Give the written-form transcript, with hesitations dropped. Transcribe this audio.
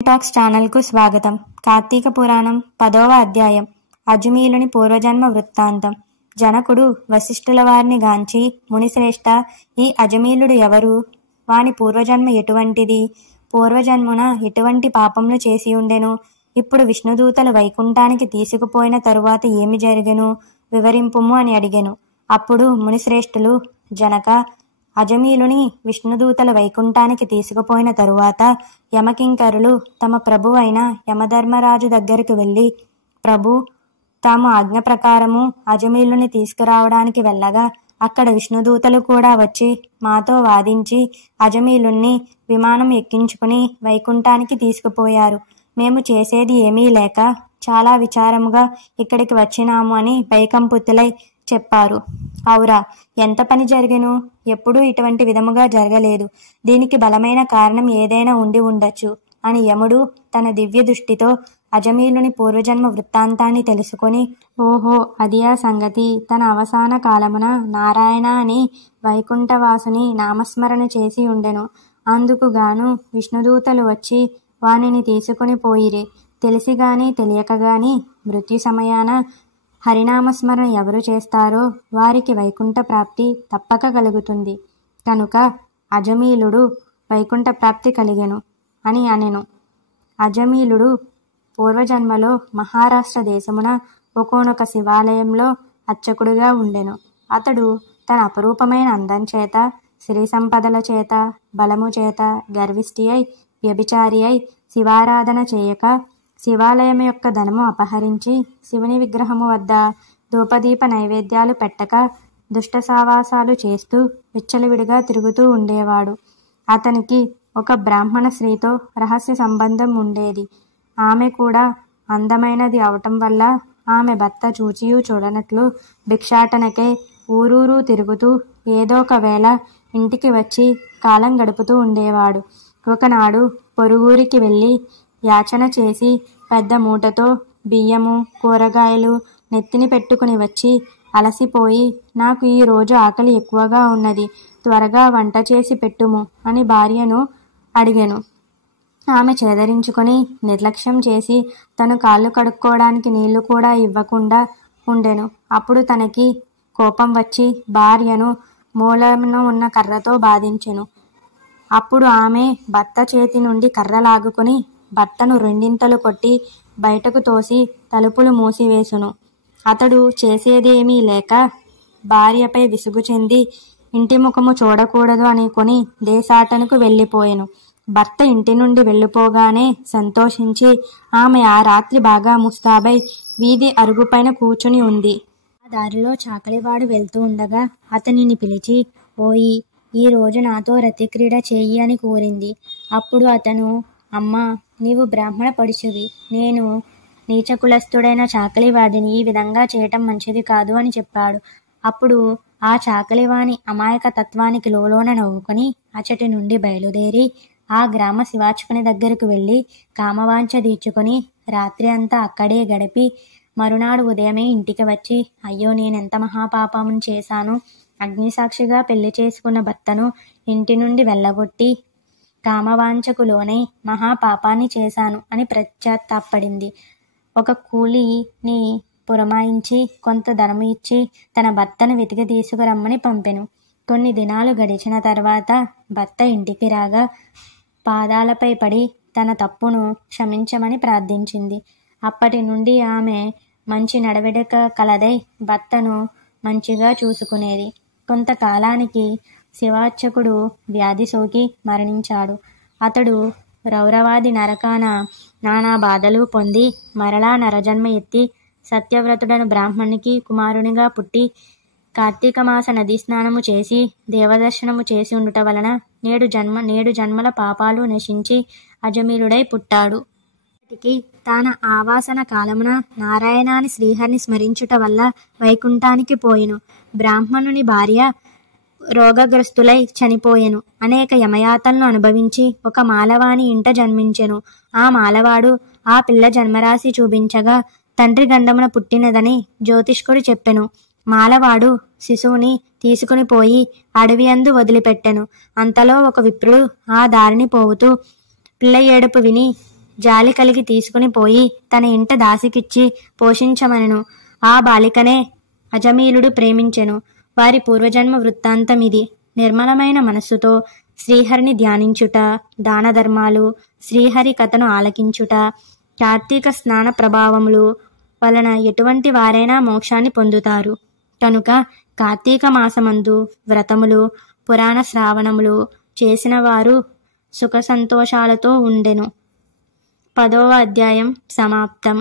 Talks ఛానల్కు స్వాగతం. కార్తీక పురాణం 10వ అధ్యాయం. అజమీలుని పూర్వజన్మ వృత్తాంతం. జనకుడు వశిష్ఠుల వారిని గాంచి, మునిశ్రేష్ఠ, ఈ అజమీలుడు ఎవరు? వాని పూర్వజన్మ ఎటువంటిది? పూర్వజన్మున ఎటువంటి పాపములు చేసి ఉండెను? ఇప్పుడు విష్ణుదూతలు వైకుంఠానికి తీసుకుపోయిన తరువాత ఏమి జరిగెను? వివరింపుము అని అడిగెను. అప్పుడు మునిశ్రేష్ఠులు, జనక, అజమీలుని విష్ణుదూతల వైకుంఠానికి తీసుకుపోయిన తరువాత యమకింకరులు తమ ప్రభు అయిన యమధర్మరాజు దగ్గరికి వెళ్ళి, ప్రభు, తాము ఆజ్ఞ ప్రకారము అజమీలుని తీసుకురావడానికి వెళ్ళగా అక్కడ విష్ణుదూతలు కూడా వచ్చి మాతో వాదించి అజమీలుణ్ణి విమానం ఎక్కించుకుని వైకుంఠానికి తీసుకుపోయారు. మేము చేసేది ఏమీ లేక చాలా విచారముగా ఇక్కడికి వచ్చినాము అని భయకంపితులై చెప్పారు. అవురా, ఎంత పని జరిగెను? ఎప్పుడూ ఇటువంటి విధముగా జరగలేదు. దీనికి బలమైన కారణం ఏదైనా ఉండి ఉండొచ్చు అని యముడు తన దివ్య దృష్టితో అజమీలుని పూర్వజన్మ వృత్తాంతాన్ని తెలుసుకొని, ఓహో, అది ఆ సంగతి. తన అవసాన కాలమున నారాయణ అని వైకుంఠవాసుని నామస్మరణ చేసి ఉండెను. అందుకుగాను విష్ణుదూతలు వచ్చి వానిని తీసుకుని పోయిరి. తెలిసిగాని తెలియకగాని మృత్యు సమయాన హరినామస్మరణ ఎవరు చేస్తారో వారికి వైకుంఠ ప్రాప్తి తప్పక కలుగుతుంది. కనుక అజమీలుడు వైకుంఠ ప్రాప్తి కలిగెను అని అనెను. అజమీలుడు పూర్వజన్మలో మహారాష్ట్ర దేశమున ఒకోనొక శివాలయంలో అర్చకుడుగా ఉండెను. అతడు తన అపురూపమైన అందం చేత, సిరి సంపదల చేత, బలము చేత గర్విష్ఠి అయి, వ్యభిచారి అయి, శివారాధన చేయక శివాలయం యొక్క ధనము అపహరించి శివుని విగ్రహము వద్ద ధూపదీప నైవేద్యాలు పెట్టక దుష్ట సావాసాలు చేస్తూ విచ్చలవిడిగా తిరుగుతూ ఉండేవాడు. అతనికి ఒక బ్రాహ్మణ స్త్రీతో రహస్య సంబంధం ఉండేది. ఆమె కూడా అందమైనది అవటం వల్ల ఆమె భర్త చూచియూ చూడనట్లు భిక్షాటనకై ఊరూరు తిరుగుతూ ఏదోక వేళ ఇంటికి వచ్చి కాలం గడుపుతూ ఉండేవాడు. ఒకనాడు పొరుగురికి వెళ్ళి యాచన చేసి పెద్ద మూటతో బియ్యము, కూరగాయలు నెత్తిని పెట్టుకుని వచ్చి అలసిపోయి, నాకు ఈ రోజు ఆకలి ఎక్కువగా ఉన్నది, త్వరగా వంట చేసి పెట్టుము అని భార్యను అడిగెను. ఆమె చేదరించుకొని నిర్లక్ష్యం చేసి తను కాళ్ళు కడుక్కోవడానికి నీళ్లు కూడా ఇవ్వకుండా ఉండెను. అప్పుడు తనకి కోపం వచ్చి భార్యను మూలమున ఉన్న కర్రతో బాధించెను. అప్పుడు ఆమె భర్త చేతి నుండి కర్ర లాగుకుని భర్తను రెండింతలు కొట్టి బయటకు తోసి తలుపులు మూసివేసును. అతడు చేసేదేమీ లేక భార్యపై విసుగు చెంది ఇంటి ముఖము చూడకూడదు అనుకొని దేశాటనకు వెళ్ళిపోయెను. భర్త ఇంటి నుండి వెళ్ళిపోగానే సంతోషించి ఆమె ఆ రాత్రి బాగా ముస్తాబై వీధి అరుగుపైన కూర్చుని ఉంది. ఆ దారిలో చాకలివాడు వెళ్తూ ఉండగా అతనిని పిలిచి, ఓయి, ఈ రోజు నాతో రతిక్రీడ చెయ్యి అని కోరింది. అప్పుడు అతను, అమ్మా, నీవు బ్రాహ్మణ పడుచువి, నేను నీచకులస్థుడైన చాకలివాడిని, ఈ విధంగా చేయటం మంచిది కాదు అని చెప్పాడు. అప్పుడు ఆ చాకలివాని అమాయక తత్వానికి లోలోన నవ్వుకొని అచటి నుండి బయలుదేరి ఆ గ్రామ శివార్చకుని దగ్గరకు వెళ్ళి కామవాంఛ తీర్చుకొని రాత్రి అంతా అక్కడే గడిపి మరునాడు ఉదయమే ఇంటికి వచ్చి, అయ్యో, నేనెంత మహాపాపమును చేశాను, అగ్నిసాక్షిగా పెళ్లి చేసుకున్న భర్తను ఇంటి నుండి వెళ్ళగొట్టి కామవాంఛకు లోనై మహాపాపాన్ని చేశాను అని పశ్చాత్తాపడింది. ఒక కూలీని పురమాయించి కొంత ధనము ఇచ్చి తన భర్తను వెతికి తీసుకురమ్మని పంపెను. కొన్ని దినాలు గడిచిన తర్వాత భర్త ఇంటికి రాగా పాదాలపై పడి తన తప్పును క్షమించమని ప్రార్థించింది. అప్పటి నుండి ఆమె మంచి నడవడిక కలదై భర్తను మంచిగా చూసుకునేది. కొంతకాలానికి శివార్చకుడు వ్యాధి సోకి మరణించాడు. అతడు రౌరవాది నరకాన నానా బాధలు పొంది మరలా నరజన్మ ఎత్తి సత్యవ్రతుడను బ్రాహ్మణునికి కుమారునిగా పుట్టి కార్తీక మాస నదీ స్నానము చేసి దేవదర్శనము చేసి ఉండుట వలన నేడు జన్మల పాపాలు నశించి అజమీలుడై పుట్టాడు. తాన ఆవాసన కాలమున నారాయణాని శ్రీహరిని స్మరించుట వల్ల వైకుంఠానికి పోయెను. బ్రాహ్మణుని భార్య రోగగ్రస్తులై చనిపోయెను. అనేక యమయాతలను అనుభవించి ఒక మాలవాని ఇంట జన్మించెను. ఆ మాలవాడు ఆ పిల్ల జన్మరాశి చూపించగా తండ్రి గండమున పుట్టినదని జ్యోతిష్కుడు చెప్పెను. మాలవాడు శిశువుని తీసుకుని పోయి అడవి అందు వదిలిపెట్టెను. అంతలో ఒక విప్రుడు ఆ దారిని పోవుతూ పిల్ల ఏడుపు విని జాలి కలిగి తీసుకుని పోయి తన ఇంట దాసికిచ్చి పోషించమనెను. ఆ బాలికనే అజమీలుడు ప్రేమించెను. వారి పూర్వజన్మ వృత్తాంతం ఇది. నిర్మలమైన మనస్సుతో శ్రీహరిని ధ్యానించుట, దానధర్మాలు, శ్రీహరి కథను ఆలకించుట, కార్తీక స్నాన ప్రభావములు వలన ఎటువంటి వారైనా మోక్షాన్ని పొందుతారు. కనుక కార్తీక మాసమందు వ్రతములు, పురాణ శ్రావణములు చేసిన వారు సుఖ సంతోషాలతో ఉండెను. 10వ అధ్యాయం సమాప్తం.